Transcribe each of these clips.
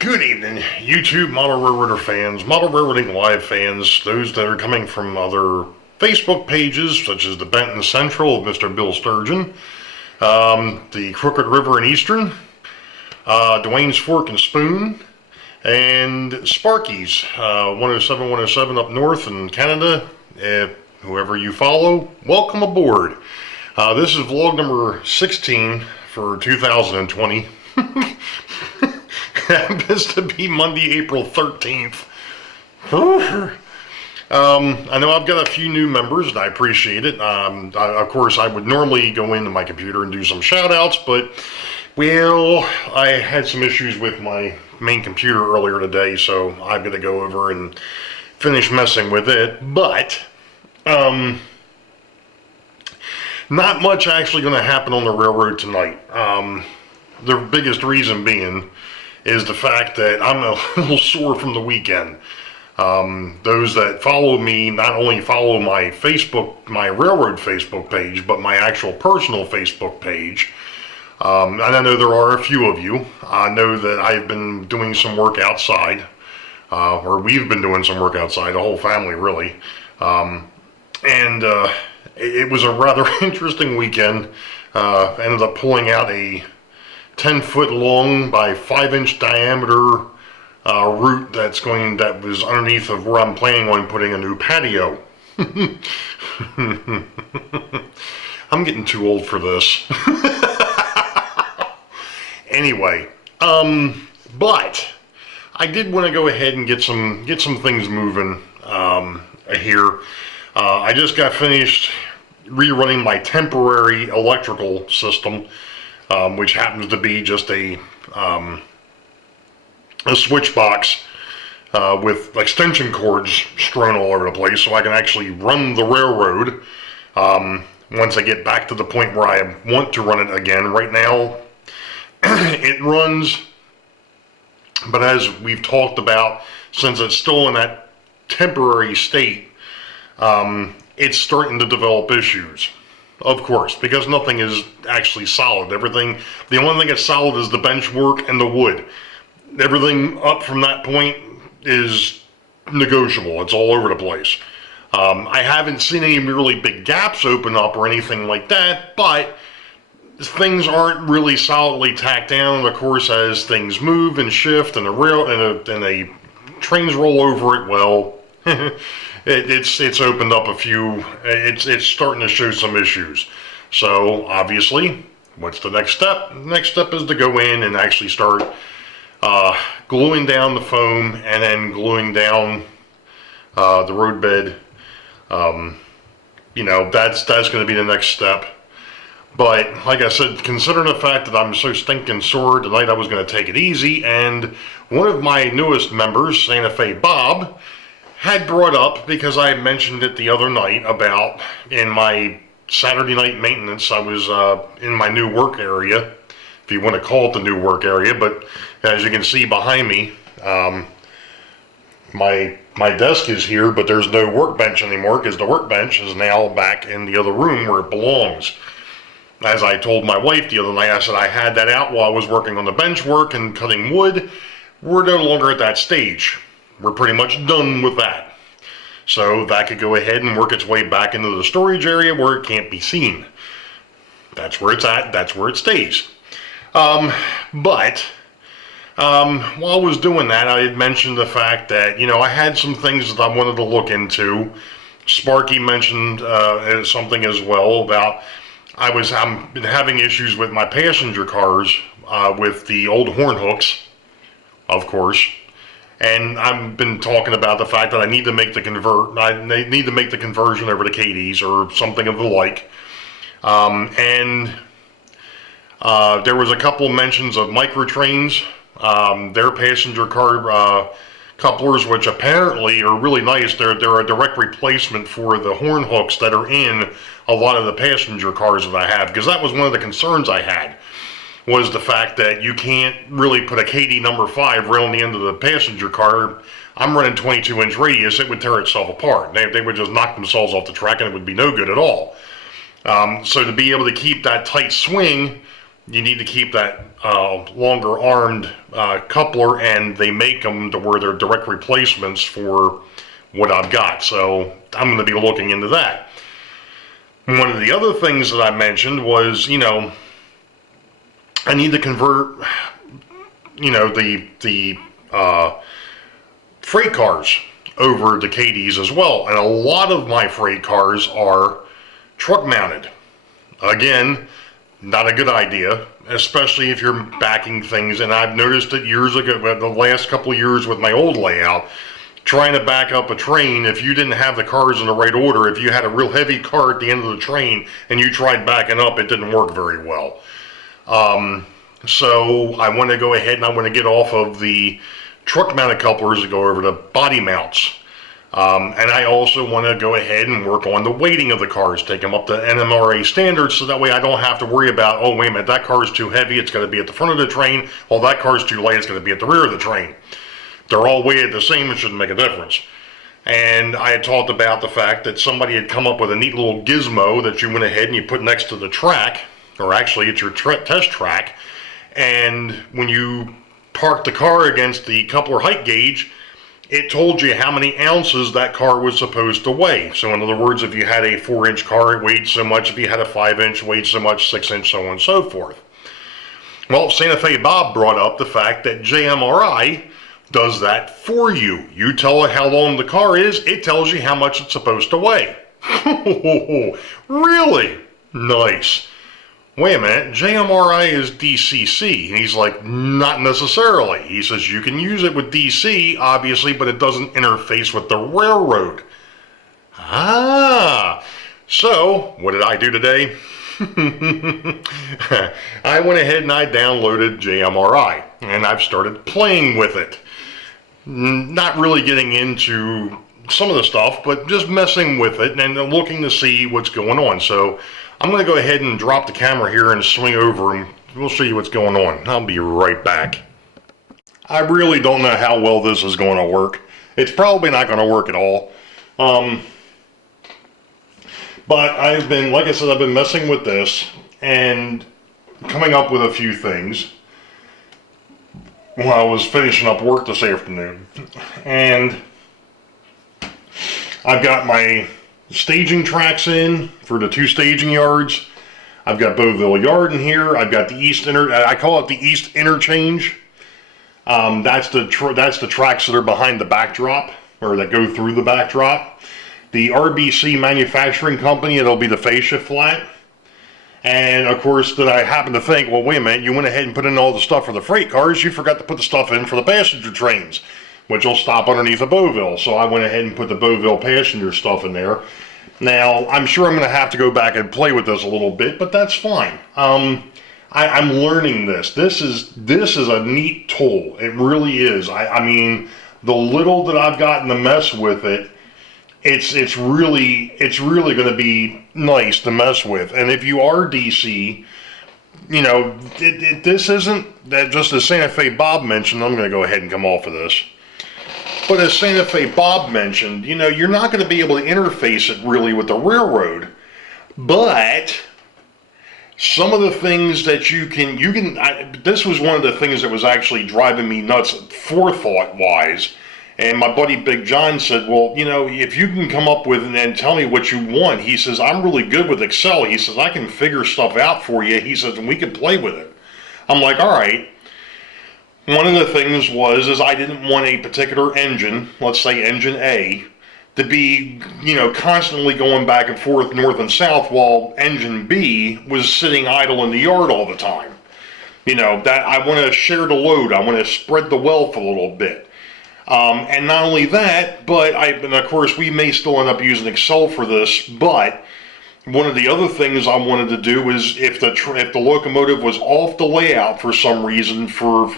Good evening, YouTube Model Railroader fans, Model Railroading Live fans, those that are coming from other Facebook pages, such as the Benton Central of Mr. Bill Sturgeon, the Crooked River and Eastern, Dwayne's Fork and Spoon, and Sparky's 107 up north in Canada. Whoever you follow, welcome aboard. This is vlog number 16 for 2020. Happens to be Monday, April 13th. I know I've got a few new members, and I appreciate it. Of course, I would normally go into my computer and do some shout-outs, but, well, I had some issues with my main computer earlier today, so I've got to go over and finish messing with it. But, not much actually going to happen on the railroad tonight. The biggest reason being is the fact that I'm a little sore from the weekend. Those that follow me not only follow my railroad Facebook page, but my actual personal Facebook page. And I know there are a few of you. I know that I've been doing some work outside, or we've been doing some work outside, the whole family really. It was a rather interesting weekend. Ended up pulling out a 10-foot long by 5-inch diameter route that was underneath of where I'm planning on putting a new patio. I'm getting too old for this. Anyway, but I did want to go ahead and get some things moving here. I just got finished rerunning my temporary electrical system, which happens to be just a switch box with extension cords strewn all over the place, so I can actually run the railroad once I get back to the point where I want to run it again. Right now, it runs, but as we've talked about, since it's still in that temporary state, it's starting to develop issues. Of course, because nothing is actually solid. The only thing that's solid is the bench work and the wood. Everything up from that point is negotiable. It's all over the place. I haven't seen any really big gaps open up or anything like that, but things aren't really solidly tacked down. Of course, as things move and shift and the trains roll over it, well, it's opened up a few. It's starting to show some issues. So obviously, what's the next step? The next step is to go in and actually start gluing down the foam and then gluing down the road bed. That's going to be the next step. But like I said, considering the fact that I'm so stinking sore tonight, I was going to take it easy. And one of my newest members, Santa Fe Bob, had brought up, because I mentioned it the other night about in my Saturday night maintenance, I was in my new work area, if you want to call it the new work area. But as you can see behind me, my desk is here, but there's no workbench anymore, because the workbench is now back in the other room where it belongs. As I told my wife the other night, I said I had that out while I was working on the bench work and cutting wood. We're no longer at that stage. We're pretty much done with that. So that could go ahead and work its way back into the storage area where it can't be seen. That's where it's at. That's where it stays. While I was doing that, I had mentioned the fact that, I had some things that I wanted to look into. Sparky mentioned something as well about I'm been having issues with my passenger cars with the old horn hooks, of course. And I've been talking about the fact that I need to make the conversion over to KDs or something of the like. There was a couple mentions of microtrains, their passenger car couplers, which apparently are really nice. They're a direct replacement for the horn hooks that are in a lot of the passenger cars that I have, because that was one of the concerns I had, was the fact that you can't really put a KD number 5 right on the end of the passenger car. I'm running 22-inch radius, it would tear itself apart. They would just knock themselves off the track and it would be no good at all. So to be able to keep that tight swing, you need to keep that longer armed coupler, and they make them to where they're direct replacements for what I've got. So I'm going to be looking into that. One of the other things that I mentioned was, you know, I need to convert, you know, the freight cars over to KDs as well. And a lot of my freight cars are truck mounted. Again, not a good idea, especially if you're backing things. And I've noticed it years ago, the last couple of years with my old layout, trying to back up a train, if you didn't have the cars in the right order, if you had a real heavy car at the end of the train and you tried backing up, it didn't work very well. So I want to go ahead and I want to get off of the truck mounted couplers and go over to body mounts. And I also want to go ahead and work on the weighting of the cars, take them up to NMRA standards, so that way I don't have to worry about, oh, wait a minute, that car is too heavy, it's going to be at the front of the train, well, that car is too light, it's going to be at the rear of the train. They're all weighted the same, it shouldn't make a difference. And I had talked about the fact that somebody had come up with a neat little gizmo that you went ahead and you put next to the track, or actually it's your test track, and when you parked the car against the coupler height gauge, it told you how many ounces that car was supposed to weigh. So in other words, if you had a 4-inch car, it weighed so much. If you had a 5-inch, weighed so much, 6-inch, so on and so forth. Well, Santa Fe Bob brought up the fact that JMRI does that for you. You tell it how long the car is, it tells you how much it's supposed to weigh. Really? Nice. Wait a minute, JMRI is DCC. And he's like, not necessarily. He says you can use it with DC, obviously, but it doesn't interface with the railroad. Ah, so what did I do today? I went ahead and I downloaded JMRI, and I've started playing with it. Not really getting into some of the stuff, but just messing with it and looking to see what's going on. So I'm going to go ahead and drop the camera here and swing over and we'll show you what's going on. I'll be right back. I really don't know how well this is going to work. It's probably not going to work at all. But I've been, like I said, I've been messing with this and coming up with a few things while I was finishing up work this afternoon. And I've got my staging tracks in for the 2 staging yards. I've got Boeville yard in here. I've got the east I call it the east interchange. That's the tracks that are behind the backdrop, or that go through the backdrop. The RBC manufacturing company, it'll be the fascia flat. And of course, that I happen to think, well, wait a minute, you went ahead and put in all the stuff for the freight cars, you forgot to put the stuff in for the passenger trains, which will stop underneath a Boeville. So I went ahead and put the Boeville passenger stuff in there. Now, I'm sure I'm going to have to go back and play with this a little bit, but that's fine. I'm learning this. This is a neat tool. It really is. I mean, the little that I've gotten to mess with it, it's really going to be nice to mess with. And if you are DC, you know, this isn't that, just as Santa Fe Bob mentioned. I'm going to go ahead and come off of this. But as Santa Fe Bob mentioned, you know, you're not going to be able to interface it really with the railroad. But some of the things that this was one of the things that was actually driving me nuts forethought-wise. And my buddy Big John said, well, you know, if you can come up with and tell me what you want, he says, I'm really good with Excel. He says, I can figure stuff out for you. He says, and we can play with it. I'm like, all right. One of the things is I didn't want a particular engine, let's say engine A, to be, you know, constantly going back and forth north and south, while engine B was sitting idle in the yard all the time. You know, that I want to share the load. I want to spread the wealth a little bit. And not only that, but and of course we may still end up using Excel for this, but one of the other things I wanted to do is if the locomotive was off the layout for some reason, for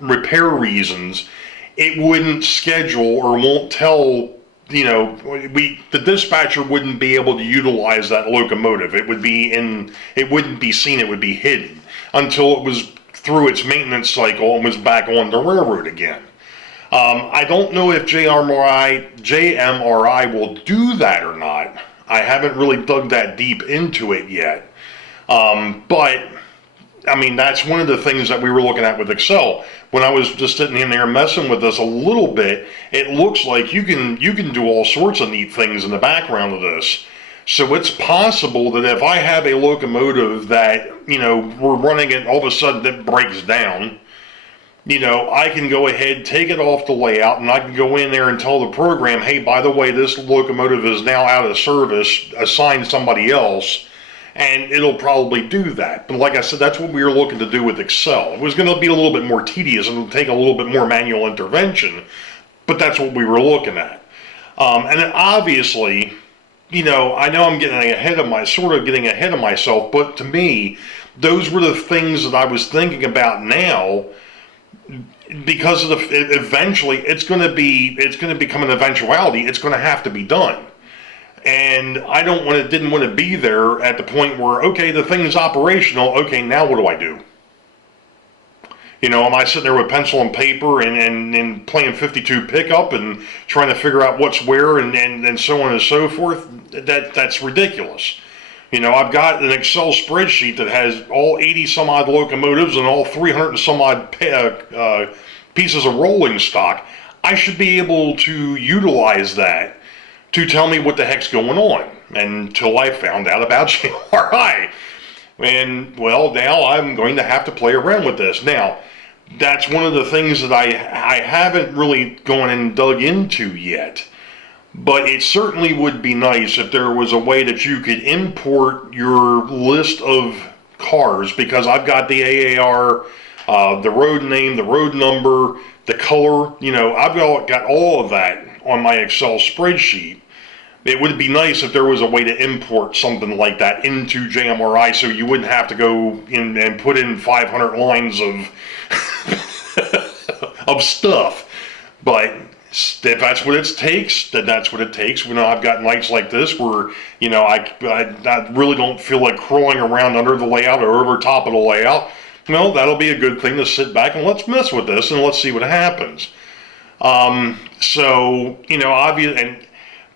repair reasons, it wouldn't schedule or won't tell, you know, the dispatcher wouldn't be able to utilize that locomotive. It wouldn't be seen, it would be hidden until it was through its maintenance cycle and was back on the railroad again. I don't know if JMRI will do that or not. I haven't really dug that deep into it yet. But I mean, that's one of the things that we were looking at with Excel. When I was just sitting in there messing with this a little bit, it looks like you can do all sorts of neat things in the background of this. So it's possible that if I have a locomotive that, you know, we're running it, all of a sudden it breaks down, you know, I can go ahead, take it off the layout, and I can go in there and tell the program, hey, by the way, this locomotive is now out of service, assign somebody else, and it'll probably do that. But like I said, that's what we were looking to do with Excel. It was going to be a little bit more tedious and take a little bit more manual intervention, but that's what we were looking at. And then obviously, you know I'm getting ahead of myself, but to me, those were the things that I was thinking about now, because of eventually it's going to become an eventuality. It's going to have to be done. And I didn't want to be there at the point where, okay, the thing is operational. Okay, now what do I do? You know, am I sitting there with pencil and paper and playing 52 pickup and trying to figure out what's where and so on and so forth? That's ridiculous. You know, I've got an Excel spreadsheet that has all 80 some odd locomotives and all 300 and some odd pieces of rolling stock. I should be able to utilize that to tell me what the heck's going on, until I found out about JMRI. And, well, now I'm going to have to play around with this. Now, that's one of the things that I haven't really gone and dug into yet. But it certainly would be nice if there was a way that you could import your list of cars, because I've got the AAR, the road name, the road number, the color, you know, I've got all of that on my Excel spreadsheet. It would be nice if there was a way to import something like that into JMRI, so you wouldn't have to go in and put in 500 lines of of stuff. But if that's what it takes, then that's what it takes. You know, I've got nights like this where, you know, I really don't feel like crawling around under the layout or over top of the layout. Well, that'll be a good thing to sit back and let's mess with this and let's see what happens. So, you know,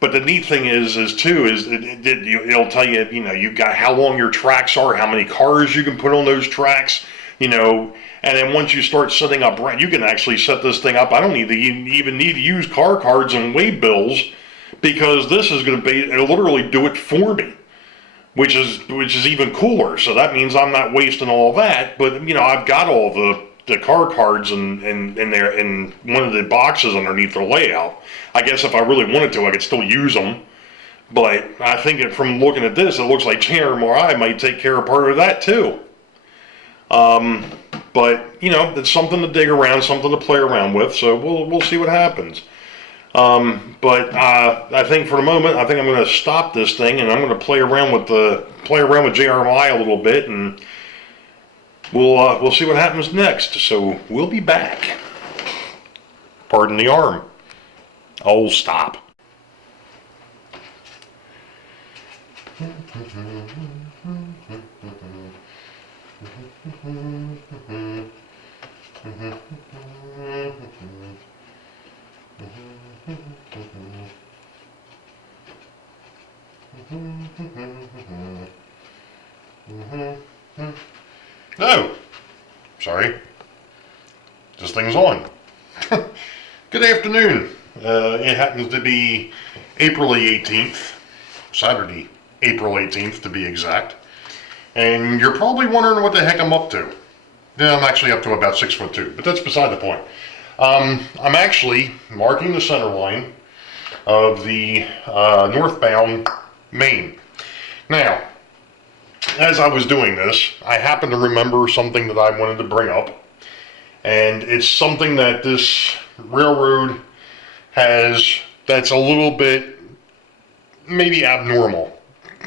but the neat thing is it'll tell you, you know, you've got how long your tracks are, how many cars you can put on those tracks, you know, and then once you start setting up, you can actually set this thing up. I don't even need to use car cards and weigh bills, because this is going to it'll literally do it for me, which is even cooler. So that means I'm not wasting all that, but, you know, I've got all the car cards in there in one of the boxes underneath the layout. I guess if I really wanted to, I could still use them. But I think from looking at this, it looks like JMRI might take care of part of that too. But, you know, it's something to dig around, something to play around with. So we'll see what happens. But I think for the moment, I think I'm going to stop this thing and I'm going to play around with JMRI a little bit, and we'll see what happens next. So we'll be back. Pardon the arm. Oh, stop. Oh, sorry. This thing's on. Good afternoon. It happens to be April the 18th, Saturday, April 18th to be exact. And you're probably wondering what the heck I'm up to. Yeah, I'm actually up to about 6'2", but that's beside the point. I'm actually marking the center line of the northbound main. Now, as I was doing this, I happened to remember something that I wanted to bring up. And it's something that this railroad has that's a little bit maybe abnormal.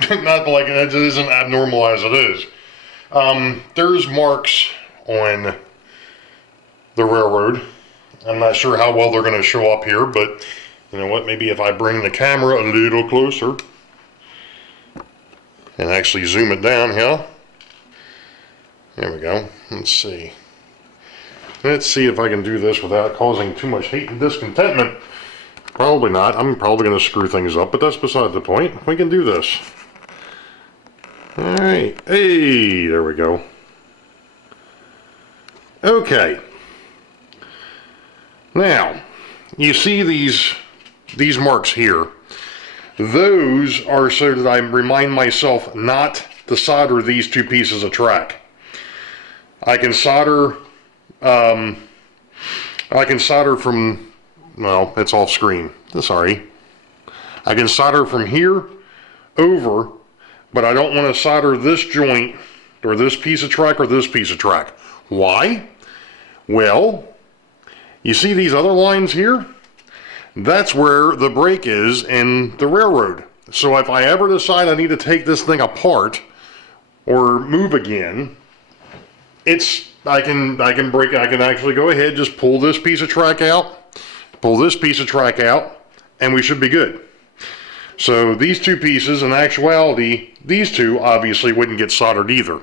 Not like it isn't abnormal as it is. There's marks on the railroad. I'm not sure how well they're going to show up here, but you know what, maybe if I bring the camera a little closer and actually zoom it down here. There we go. Let's see if I can do this without causing too much hate and discontentment. Probably not. I'm probably going to screw things up, but that's beside the point. We can do this. Alright. Hey, there we go. Okay. Now, you see these marks here. Those are so that I remind myself not to solder these two pieces of track. I can solder from, well, it's off screen. Sorry. I can solder from here over, but I don't want to solder this joint or this piece of track or this piece of track. Why? Well, you see these other lines here? That's where the brake is in the railroad. So if I ever decide I need to take this thing apart or move again, I can actually go ahead, just pull this piece of track out, pull this piece of track out, and we should be good. So these two pieces, in actuality, these two obviously wouldn't get soldered either.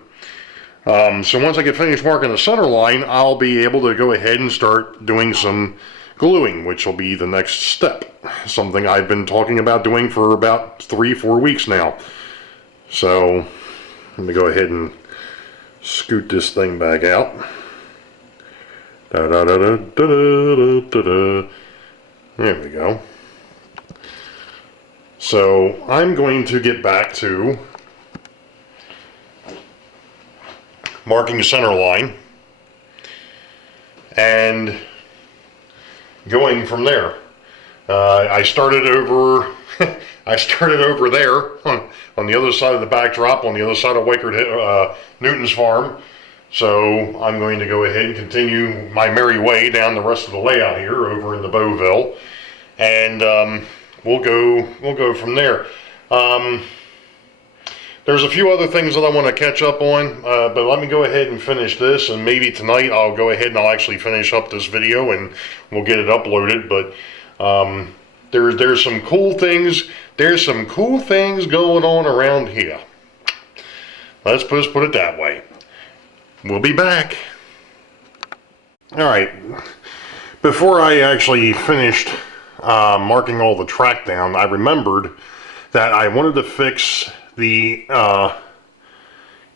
So once I get finished marking the center line, I'll be able to go ahead and start doing some gluing, which will be the next step. Something I've been talking about doing for about 3-4 weeks now. So let me go ahead and scoot this thing back out. There we go. So I'm going to get back to marking the center line and going from there. I started over there on the other side of the backdrop, on the other side of Newton's farm. So I'm going to go ahead and continue my merry way down the rest of the layout here over in the Boeville, and we'll go from there. There's a few other things that I want to catch up on, but let me go ahead and finish this, and maybe tonight I'll go ahead and I'll actually finish up this video and we'll get it uploaded. But there's some cool things. There's some cool things going on around here. Let's just put it that way. We'll be back. All right. Before I actually finished marking all the track down, I remembered that I wanted to fix the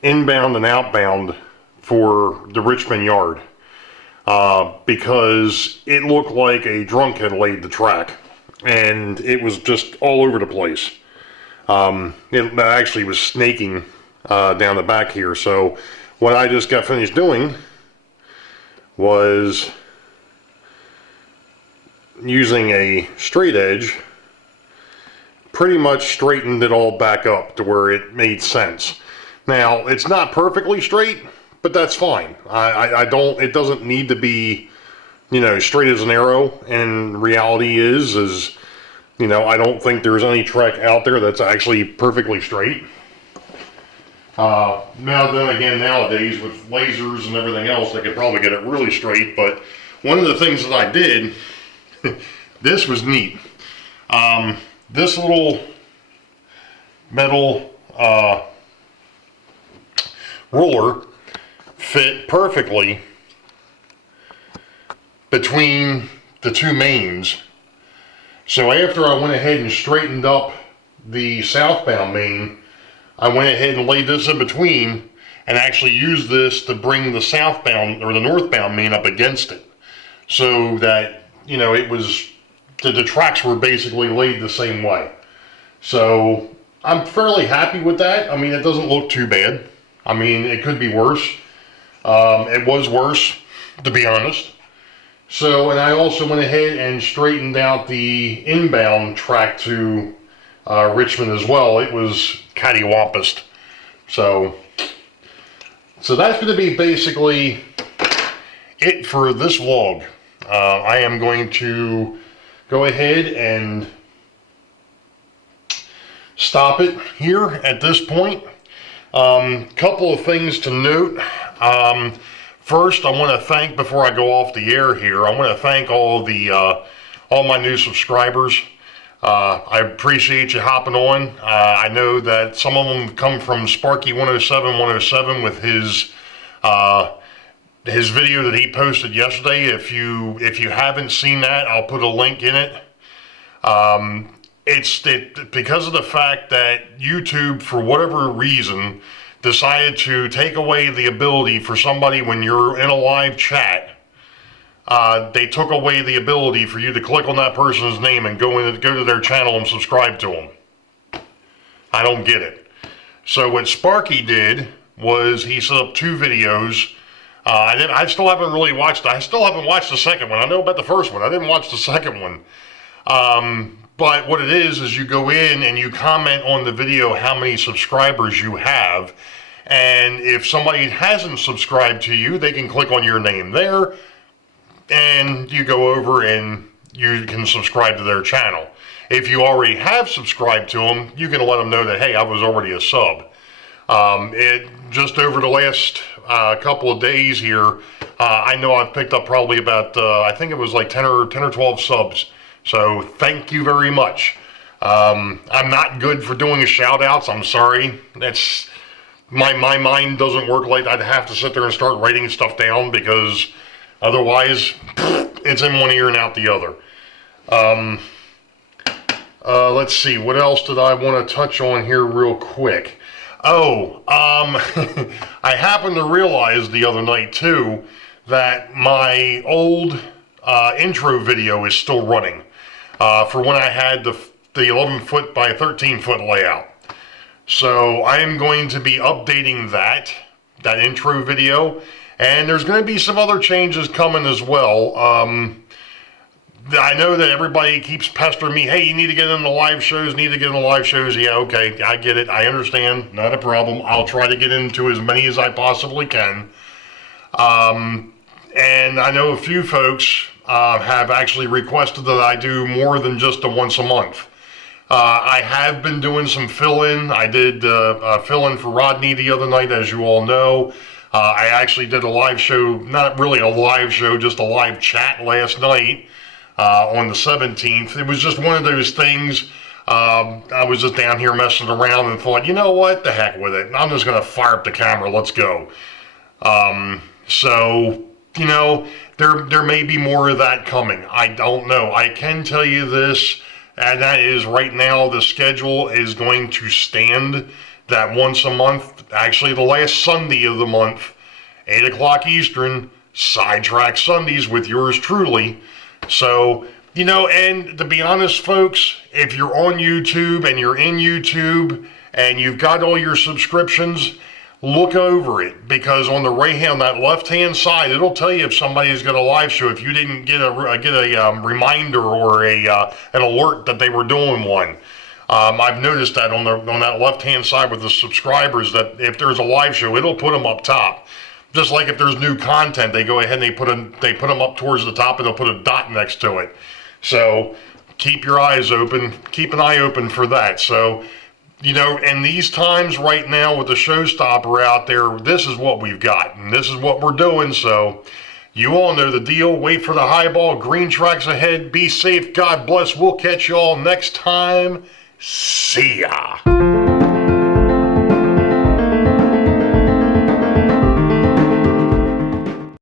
inbound and outbound for the Richmond yard because it looked like a drunk had laid the track and it was just all over the place. It actually was snaking down the back here. So what I just got finished doing was using a straight edge, pretty much straightened it all back up to where it made sense. Now, it's not perfectly straight, but that's fine. It doesn't need to be, straight as an arrow. And reality is, I don't think there's any track out there that's actually perfectly straight. Now then again, nowadays with lasers and everything else, they could probably get it really straight. But one of the things that I did, this was neat. This little metal ruler fit perfectly between the two mains. So after I went ahead and straightened up the southbound main, I went ahead and laid this in between and actually used this to bring the southbound or the northbound main up against it, so that it was the tracks were basically laid the same way. So I'm fairly happy with that. I mean, it doesn't look too bad. I mean, it could be worse. It was worse, to be honest. So, and I also went ahead and straightened out the inbound track to Richmond as well. It was cattywampus. So that's going to be basically it for this vlog. I am going to go ahead and stop it here at this point. Couple of things to note. First, I want to thank, before I go off the air here, I want to thank all my new subscribers. I appreciate you hopping on. I know that some of them come from Sparky107 with his video that he posted yesterday. If you haven't seen that, I'll put a link in it. It's because of the fact that YouTube, for whatever reason, decided to take away the ability for somebody when you're in a live chat. They took away the ability for you to click on that person's name and go to their channel and subscribe to them. I don't get it. So what Sparky did was he set up 2 videos. I still haven't really watched. I still haven't watched the second one. I know about the first one. I didn't watch the second one. But what it is you go in and you comment on the video how many subscribers you have. And if somebody hasn't subscribed to you, they can click on your name there. And you go over and you can subscribe to their channel. If you already have subscribed to them, you can let them know that, hey, I was already a sub. Just over the last couple of days here, I know I've picked up probably about, I think it was like 10 or 12 subs. So thank you very much. I'm not good for doing shout outs. I'm sorry. That's my mind doesn't work like that. I'd have to sit there and start writing stuff down because otherwise it's in one ear and out the other. Let's see, what else did I want to touch on here real quick? Oh, I happened to realize the other night too that my old intro video is still running for when I had the 11 foot by 13 foot layout. So I am going to be updating that intro video, and there's going to be some other changes coming as well. I know that everybody keeps pestering me, hey, you need to get into live shows, Yeah, okay, I get it, I understand, not a problem. I'll try to get into as many as I possibly can. And I know a few folks have actually requested that I do more than just a once a month. I have been doing some fill-in. I did fill-in for Rodney the other night, as you all know. I actually did a live show, not really a live show, just a live chat last night. On the 17th. It was just one of those things. I was just down here messing around and thought, you know what, the heck with it. I'm just going to fire up the camera. Let's go. So, you know, there may be more of that coming. I don't know. I can tell you this, and that is right now the schedule is going to stand that once a month. Actually, the last Sunday of the month, 8 o'clock Eastern, Sidetrack Sundays with yours truly. So, you know, and to be honest, folks, if you're on YouTube and you're in YouTube and you've got all your subscriptions, look over it, because on the right hand, that left-hand side, it'll tell you if somebody's got a live show. If you didn't get a reminder or an alert that they were doing one, I've noticed that on that left-hand side with the subscribers, that if there's a live show, it'll put them up top. Just like if there's new content, they go ahead and they put them up towards the top, and they'll put a dot next to it. So keep your eyes open, keep an eye open for that. So, you know, in these times right now with the showstopper out there, this is what we've got, and this is what we're doing. So you all know the deal. Wait for the highball. Green tracks ahead. Be safe. God bless. We'll catch you all next time. See ya.